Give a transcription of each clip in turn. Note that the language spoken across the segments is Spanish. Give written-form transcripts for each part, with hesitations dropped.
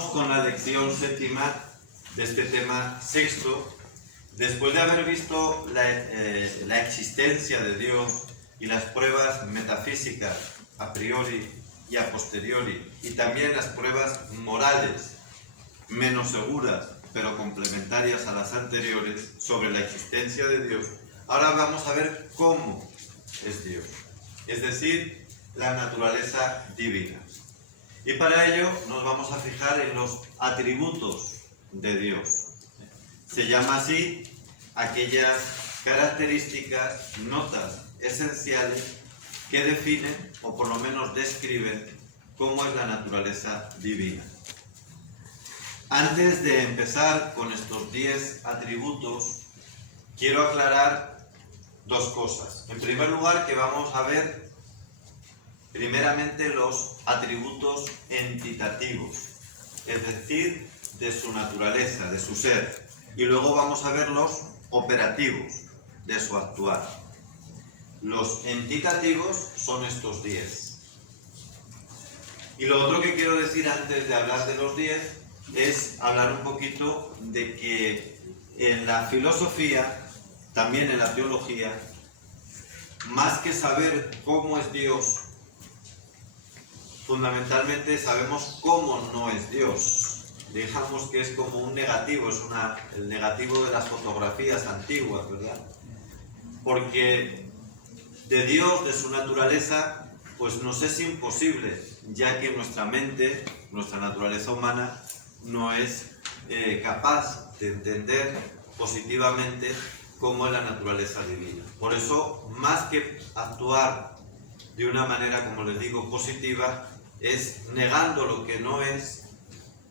Continuamos con la lección séptima de este tema sexto. Después de haber visto la existencia de Dios y las pruebas metafísicas a priori y a posteriori, y también las pruebas morales menos seguras pero complementarias a las anteriores sobre la existencia de Dios, ahora vamos a ver cómo es Dios, es decir, la naturaleza divina. Y para ello nos vamos a fijar en los atributos de Dios. Se llama así aquellas características, notas esenciales que definen o por lo menos describen cómo es la naturaleza divina. Antes de empezar con estos 10 atributos, quiero aclarar dos cosas. En primer lugar, que vamos a ver primeramente los atributos entitativos, es decir, de su naturaleza, de su ser, y luego vamos a ver los operativos, de su actuar. Los entitativos son estos 10. Y lo otro que quiero decir antes de hablar de los 10 es hablar un poquito de que en la filosofía, también en la teología, más que saber cómo es Dios, fundamentalmente sabemos cómo no es Dios. Digamos que es como un negativo, es el negativo de las fotografías antiguas, ¿verdad? Porque de Dios, de su naturaleza, pues nos es imposible, ya que nuestra mente, nuestra naturaleza humana, no es capaz de entender positivamente cómo es la naturaleza divina. Por eso, más que actuar de una manera, como les digo, positiva, es negando lo que no es,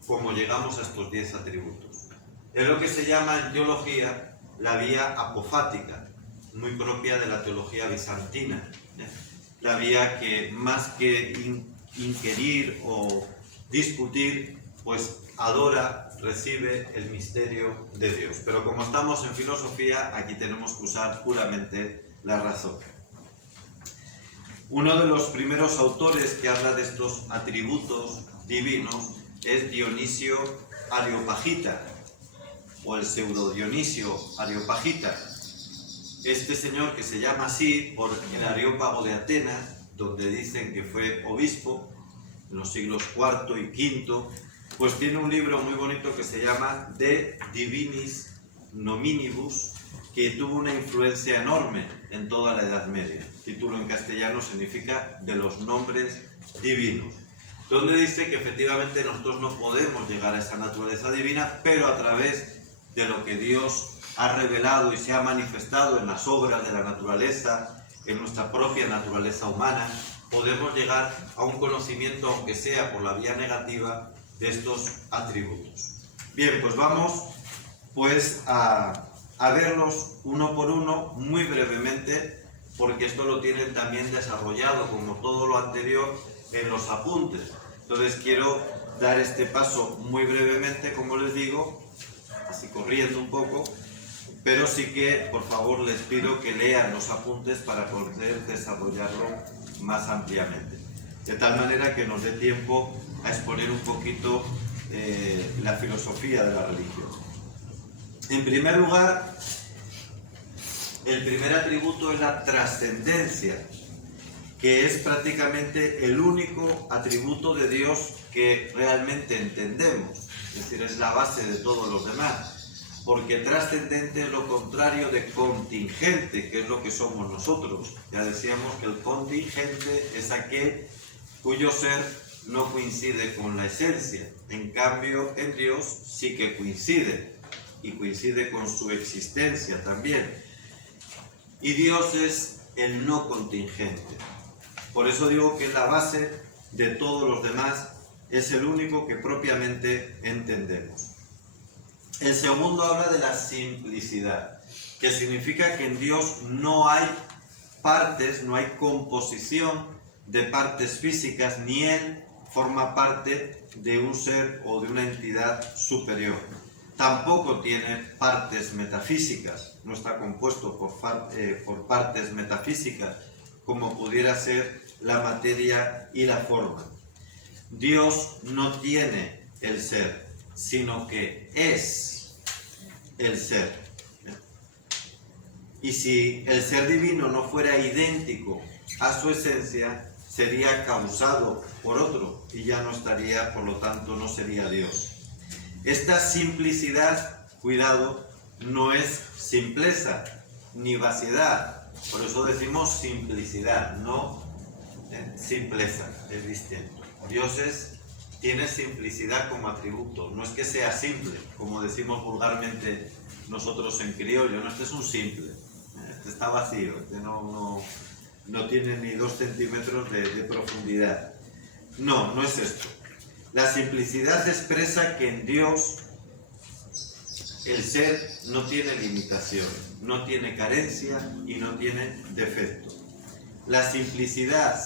como llegamos a estos 10 atributos. Es lo que se llama en teología la vía apofática, muy propia de la teología bizantina, la vía que más que inquirir o discutir, pues adora, recibe el misterio de Dios. Pero como estamos en filosofía, aquí tenemos que usar puramente la razón. Uno de los primeros autores que habla de estos atributos divinos es Dionisio Areopagita, o el pseudo Dionisio Areopagita. Este señor, que se llama así por el Areópago de Atenas, donde dicen que fue obispo en los siglos IV y V, pues tiene un libro muy bonito que se llama De Divinis Nominibus, que tuvo una influencia enorme en toda la Edad Media. El título en castellano significa de los nombres divinos, donde dice que efectivamente nosotros no podemos llegar a esa naturaleza divina, pero a través de lo que Dios ha revelado y se ha manifestado en las obras de la naturaleza, en nuestra propia naturaleza humana, podemos llegar a un conocimiento, aunque sea por la vía negativa, de estos atributos. Bien, pues vamos a verlos uno por uno, muy brevemente, porque esto lo tienen también desarrollado, como todo lo anterior, en los apuntes. Entonces quiero dar este paso muy brevemente, como les digo, así corriendo un poco, pero sí que, por favor, les pido que lean los apuntes para poder desarrollarlo más ampliamente. De tal manera que nos dé tiempo a exponer un poquito la filosofía de la religión. En primer lugar, el primer atributo es la trascendencia, que es prácticamente el único atributo de Dios que realmente entendemos, es decir, es la base de todos los demás, porque trascendente es lo contrario de contingente, que es lo que somos nosotros. Ya decíamos que el contingente es aquel cuyo ser no coincide con la esencia, en cambio en Dios sí que coincide, y coincide con su existencia también. Y Dios es el no contingente. Por eso digo que es la base de todos los demás, es el único que propiamente entendemos. El segundo habla de la simplicidad, que significa que en Dios no hay partes, no hay composición de partes físicas, ni Él forma parte de un ser o de una entidad superior. Tampoco tiene partes metafísicas, no está compuesto por partes metafísicas, como pudiera ser la materia y la forma. Dios no tiene el ser, sino que es el ser. Y si el ser divino no fuera idéntico a su esencia, sería causado por otro y ya no estaría, por lo tanto, no sería Dios. Esta simplicidad, cuidado, no es simpleza ni vaciedad, por eso decimos simplicidad, no simpleza, es distinto. Dios tiene simplicidad como atributo, no es que sea simple, como decimos vulgarmente nosotros en criollo, no, este es un simple, este está vacío, este no tiene ni 2 centímetros de profundidad. No, no es esto. La simplicidad expresa que en Dios el ser no tiene limitación, no tiene carencia y no tiene defecto. La simplicidad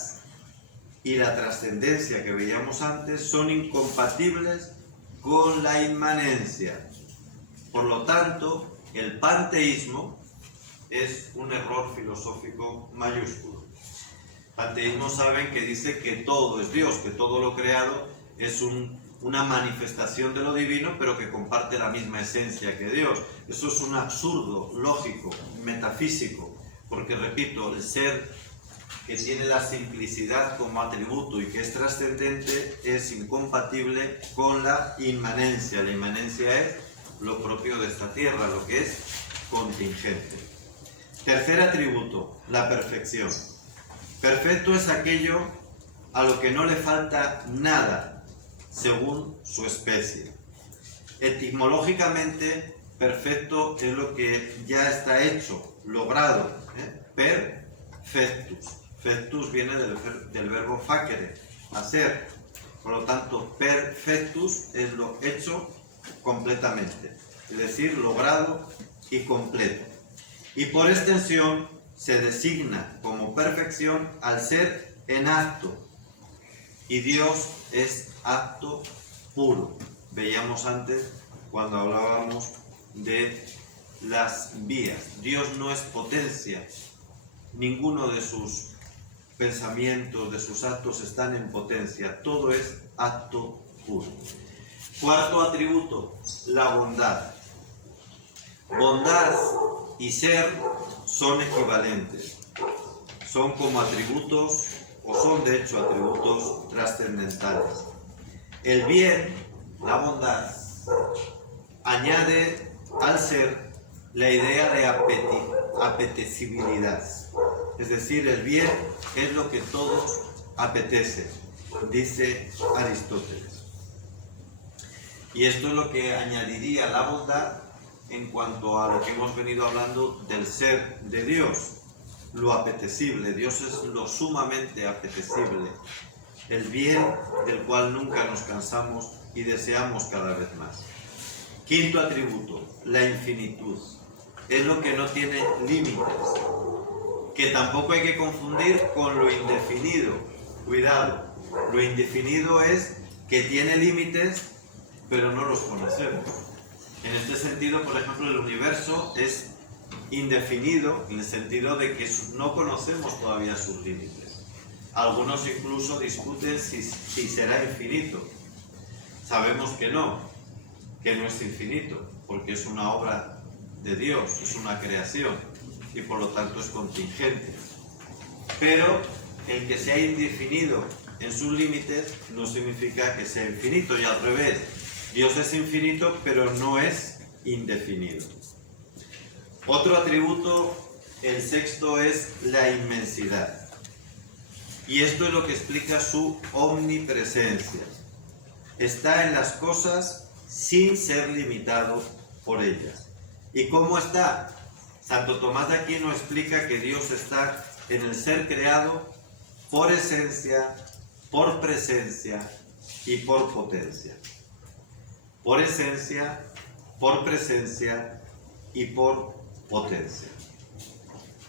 y la trascendencia que veíamos antes son incompatibles con la inmanencia. Por lo tanto, el panteísmo es un error filosófico mayúsculo. Panteísmo saben que dice que todo es Dios, que todo lo creado es una manifestación de lo divino, pero que comparte la misma esencia que Dios. Eso es un absurdo lógico, metafísico, porque repito, el ser que tiene la simplicidad como atributo y que es trascendente es incompatible con la inmanencia. La inmanencia es lo propio de esta tierra, lo que es contingente. Tercer atributo, la perfección. Perfecto es aquello a lo que no le falta nada, según su especie. Etimológicamente, perfecto es lo que ya está hecho, logrado. Perfectus. Fectus viene del verbo facere, hacer. Por lo tanto, perfectus es lo hecho completamente, es decir, logrado y completo. Y por extensión se designa como perfección al ser en acto. Y Dios es acto puro. Veíamos antes cuando hablábamos de las vías. Dios no es potencia. Ninguno de sus pensamientos, de sus actos están en potencia. Todo es acto puro. Cuarto atributo, la bondad. Bondad y ser son equivalentes. Son como atributos, o son de hecho atributos trascendentales. El bien, la bondad, añade al ser la idea de apetecibilidad. Es decir, el bien es lo que todos apetecen, dice Aristóteles. Y esto es lo que añadiría la bondad en cuanto a lo que hemos venido hablando del ser de Dios, lo apetecible. Dios es lo sumamente apetecible, el bien del cual nunca nos cansamos y deseamos cada vez más. Quinto atributo, la infinitud. Es lo que no tiene límites, que tampoco hay que confundir con lo indefinido. Cuidado, lo indefinido es que tiene límites, pero no los conocemos. En este sentido, por ejemplo, el universo es indefinido en el sentido de que no conocemos todavía sus límites. Algunos incluso discuten si será infinito. Sabemos que no es infinito, porque es una obra de Dios, es una creación y por lo tanto es contingente. Pero el que sea indefinido en sus límites no significa que sea infinito, y al revés. Dios es infinito, pero no es indefinido. Otro atributo, el sexto, es la inmensidad. Y esto es lo que explica su omnipresencia. Está en las cosas sin ser limitado por ellas. ¿Y cómo está? Santo Tomás de Aquino explica que Dios está en el ser creado por esencia, por presencia y por potencia. Por esencia, por presencia y por potencia.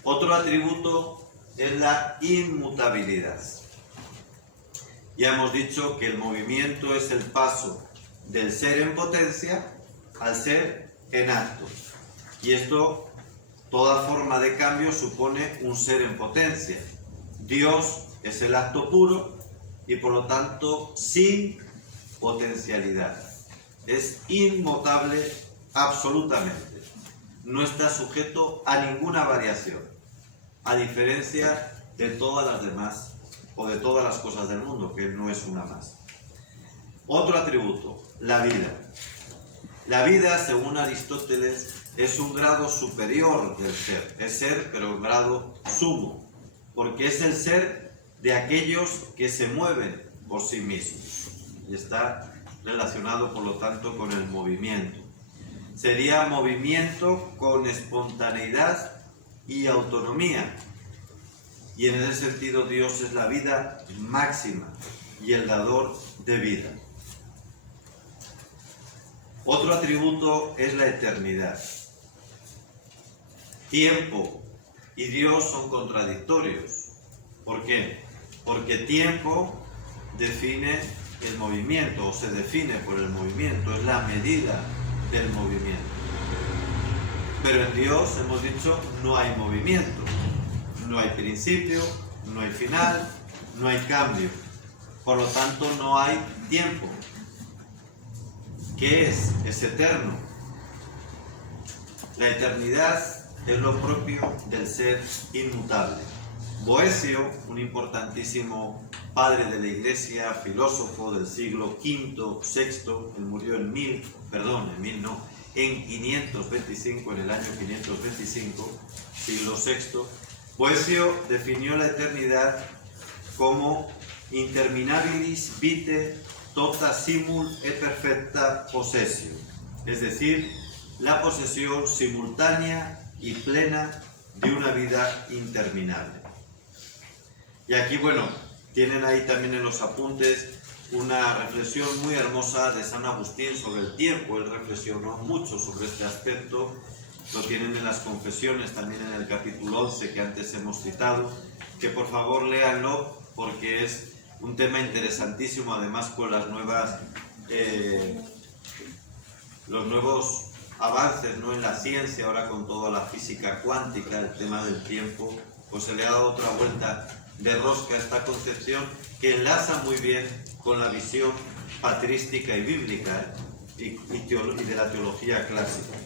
Otro atributo es la inmutabilidad. Ya hemos dicho que el movimiento es el paso del ser en potencia al ser en acto. Y esto, toda forma de cambio supone un ser en potencia. Dios es el acto puro y por lo tanto sin potencialidad. Es inmutable absolutamente. No está sujeto a ninguna variación, a diferencia de todas las demás o de todas las cosas del mundo, que no es una más. Otro atributo, la vida. La vida, según Aristóteles, es un grado superior del ser. Es ser, pero un grado sumo, porque es el ser de aquellos que se mueven por sí mismos. Y está relacionado, por lo tanto, con el movimiento. Sería movimiento con espontaneidad y autonomía. Y en ese sentido Dios es la vida máxima y el dador de vida. Otro atributo es la eternidad. Tiempo y Dios son contradictorios. ¿Por qué? Porque tiempo define el movimiento, o se define por el movimiento, es la medida del movimiento. Pero en Dios, hemos dicho, no hay movimiento, no hay principio, no hay final, no hay cambio. Por lo tanto, no hay tiempo. ¿Qué es? Es eterno. La eternidad es lo propio del ser inmutable. Boecio, un importantísimo padre de la Iglesia, filósofo del siglo V, VI, él murió en 525, en el año 525, siglo VI. Boecio definió la eternidad como interminabilis vitae tota simul et perfecta possessio, es decir, la posesión simultánea y plena de una vida interminable. Y aquí, bueno, tienen ahí también en los apuntes una reflexión muy hermosa de San Agustín sobre el tiempo. Él reflexionó mucho sobre este aspecto, lo tienen en las confesiones, también en el capítulo 11 que antes hemos citado, que por favor léanlo porque es un tema interesantísimo, además con las los nuevos avances, ¿no?, en la ciencia, ahora con toda la física cuántica, el tema del tiempo, pues se le ha dado otra vuelta de rosca a esta concepción que enlaza muy bien con la visión patrística y bíblica y de la teología clásica.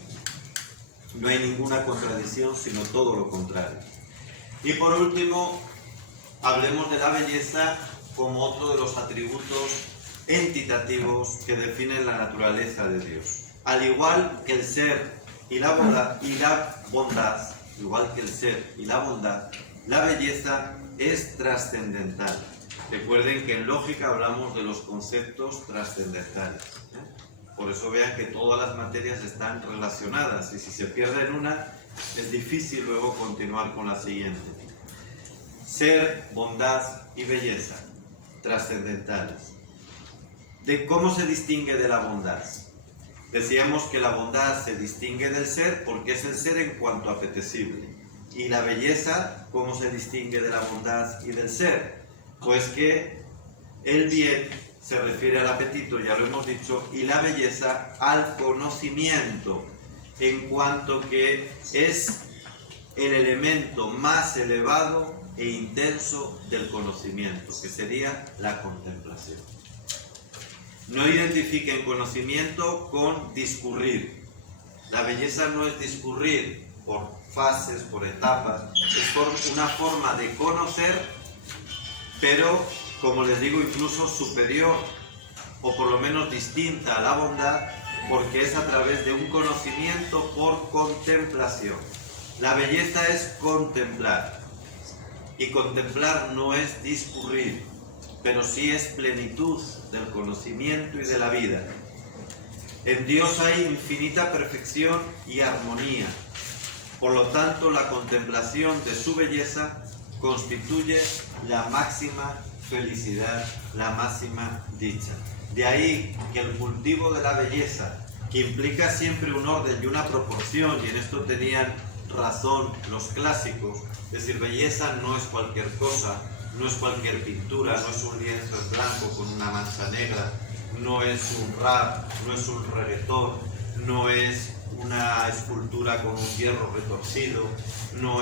No hay ninguna contradicción, sino todo lo contrario. Y por último, hablemos de la belleza como otro de los atributos entitativos que definen la naturaleza de Dios. Al igual que el ser y la bondad, igual que el ser y la bondad, la belleza es trascendental. Recuerden que en lógica hablamos de los conceptos trascendentales. Por eso vean que todas las materias están relacionadas y si se pierde una, es difícil luego continuar con la siguiente. Ser, bondad y belleza, trascendentales. ¿De cómo se distingue de la bondad? Decíamos que la bondad se distingue del ser porque es el ser en cuanto apetecible. ¿Y la belleza, cómo se distingue de la bondad y del ser? Pues que el bien se refiere al apetito, ya lo hemos dicho, y la belleza al conocimiento, en cuanto que es el elemento más elevado e intenso del conocimiento, que sería la contemplación. No identifiquen conocimiento con discurrir. La belleza no es discurrir por fases, por etapas, es una forma de conocer, pero, como les digo, incluso superior, o por lo menos distinta a la bondad, porque es a través de un conocimiento por contemplación. La belleza es contemplar, y contemplar no es discurrir, pero sí es plenitud del conocimiento y de la vida. En Dios hay infinita perfección y armonía. Por lo tanto, la contemplación de su belleza constituye la máxima felicidad, la máxima dicha. De ahí que el cultivo de la belleza, que implica siempre un orden y una proporción, y en esto tenían razón los clásicos, es decir, belleza no es cualquier cosa, no es cualquier pintura, no es un lienzo en blanco con una mancha negra, no es un rap, no es un reggaetón, no es una escultura con un hierro retorcido, no,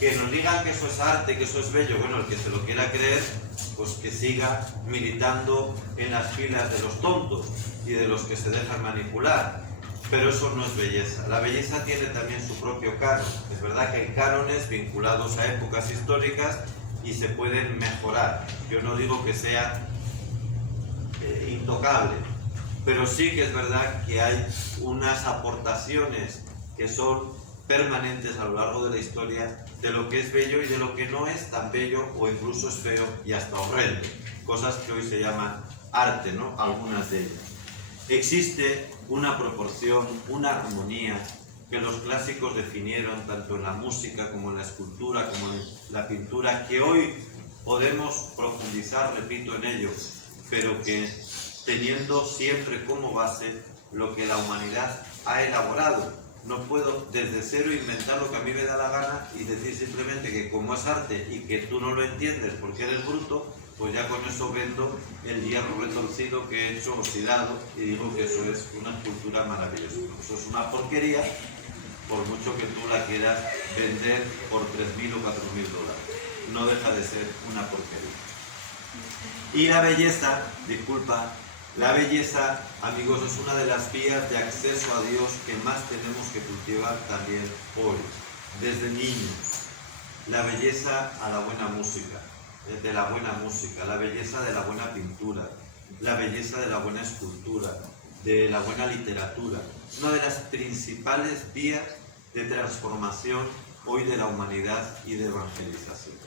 que nos digan que eso es arte, que eso es bello. Bueno, el que se lo quiera creer, pues que siga militando en las filas de los tontos y de los que se dejan manipular. Pero eso no es belleza. La belleza tiene también su propio canon. Es verdad que hay cánones vinculados a épocas históricas y se pueden mejorar. Yo no digo que sea intocable, pero sí que es verdad que hay unas aportaciones que son permanentes a lo largo de la historia de lo que es bello y de lo que no es tan bello o incluso es feo y hasta horrendo. Cosas que hoy se llaman arte, ¿no? Algunas de ellas. Existe una proporción, una armonía que los clásicos definieron tanto en la música como en la escultura, como en la pintura, que hoy podemos profundizar, repito, en ello, pero que teniendo siempre como base lo que la humanidad ha elaborado. No puedo desde cero inventar lo que a mí me da la gana y decir simplemente que como es arte y que tú no lo entiendes porque eres bruto, pues ya con eso vendo el hierro retorcido que he hecho oxidado y digo que eso es una escultura maravillosa. Eso es una porquería, por mucho que tú la quieras vender por 3.000 o 4.000 dólares. No deja de ser una porquería. Y la belleza, disculpa, la belleza, amigos, es una de las vías de acceso a Dios que más tenemos que cultivar también hoy, desde niños. La belleza a la buena música, de la buena música, la belleza de la buena pintura, la belleza de la buena escultura, de la buena literatura. Una de las principales vías de transformación hoy de la humanidad y de evangelización.